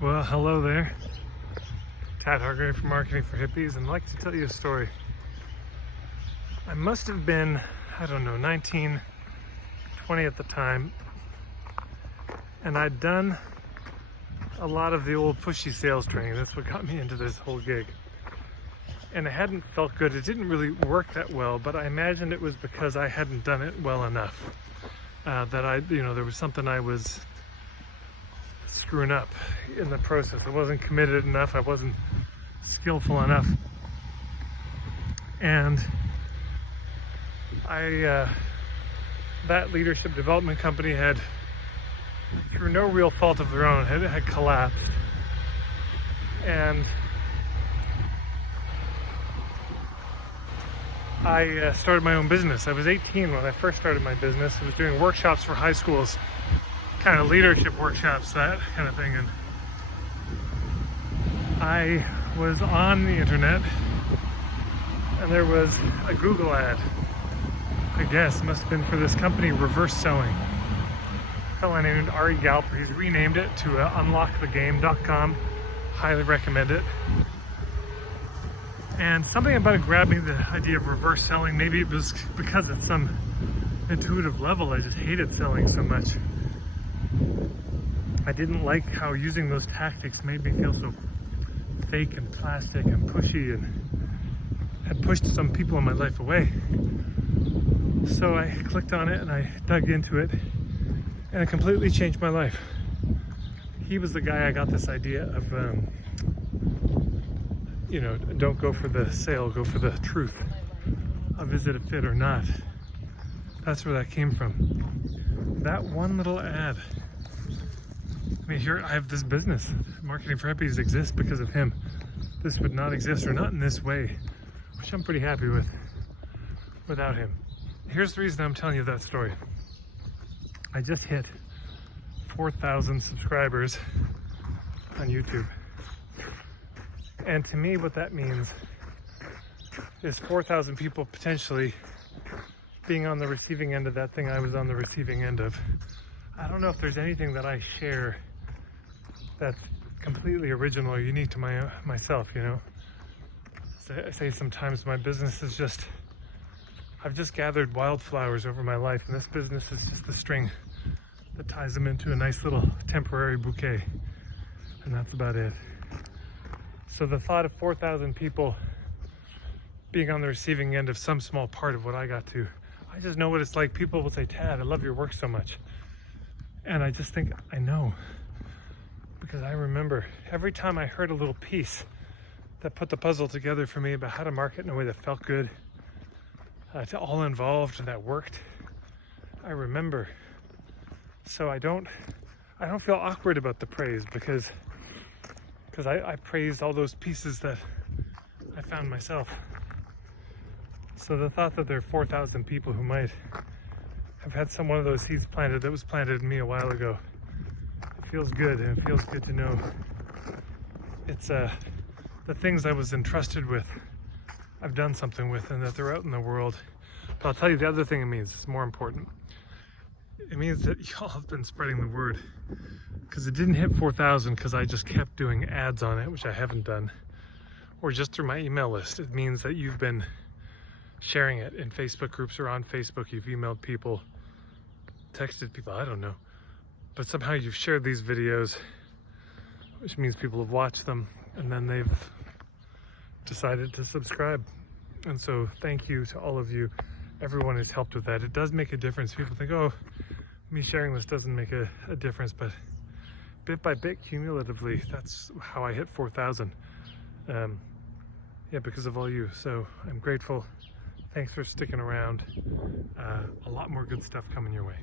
Well, hello there. Tad Hargrave from Marketing for Hippies, and I'd like to tell you a story. I must have been, 19, 20 at the time, and I'd done a lot of the old pushy sales training. That's what got me into this whole gig. And it hadn't felt good. It didn't really work that well, but I imagined it was because I hadn't done it well enough. There was something I was screwing up in the process. I wasn't committed enough. I wasn't skillful enough. And that leadership development company had, through no real fault of their own, had collapsed. And I started my own business. I was 18 when I first started my business. I was doing workshops for high schools, kind of leadership workshops, that kind of thing. And I was on the internet, and there was a Google ad. I guess must have been for this company, Reverse Selling. A fellow named Ari Galper. He's renamed it to unlockthegame.com. Highly recommend it. And something about it grabbed me, the idea of reverse selling. Maybe it was because at some intuitive level I just hated selling so much. I didn't like how using those tactics made me feel so fake and plastic and pushy, and had pushed some people in my life away. So I clicked on it and I dug into it, and it completely changed my life. He was the guy I got this idea of, don't go for the sale, go for the truth of is it a fit or not. That's where that came from. That one little ad. I mean, here I have this business. Marketing for Hippies exists because of him. This would not exist, or not in this way, which I'm pretty happy with, without him. Here's the reason I'm telling you that story. I just hit 4,000 subscribers on YouTube. And to me, what that means is 4,000 people potentially being on the receiving end of that thing I was on the receiving end of. I don't know if there's anything that I share that's completely original or unique to myself, I say sometimes my business is just, I've just gathered wildflowers over my life, and this business is just the string that ties them into a nice little temporary bouquet, and that's about it. So the thought of 4,000 people being on the receiving end of some small part of what I got to, I just know what it's like. People will say, Tad, I love your work so much. And I just think, I know. Because I remember every time I heard a little piece that put the puzzle together for me about how to market in a way that felt good, to all involved, and that worked, I remember. So I don't feel awkward about the praise, because I praised all those pieces that I found myself. So the thought that there are 4,000 people who might have had some one of those seeds planted that was planted in me a while ago, it feels good, and it feels good to know it's the things I was entrusted with, I've done something with, and that they're out in the world. But I'll tell you the other thing it means, it's more important. It means that y'all have been spreading the word, because it didn't hit 4,000 because I just kept doing ads on it, which I haven't done, or just through my email list. It means that you've been sharing it in Facebook groups or on Facebook. You've emailed people, texted people, I don't know, but somehow you've shared these videos, which means people have watched them, and then they've decided to subscribe. And so thank you to all of you. Everyone has helped with that. It does make a difference. People think, oh, me sharing this doesn't make a difference, but bit by bit, cumulatively, that's how I hit 4,000. Because of all you. So I'm grateful. Thanks for sticking around. A lot more good stuff coming your way.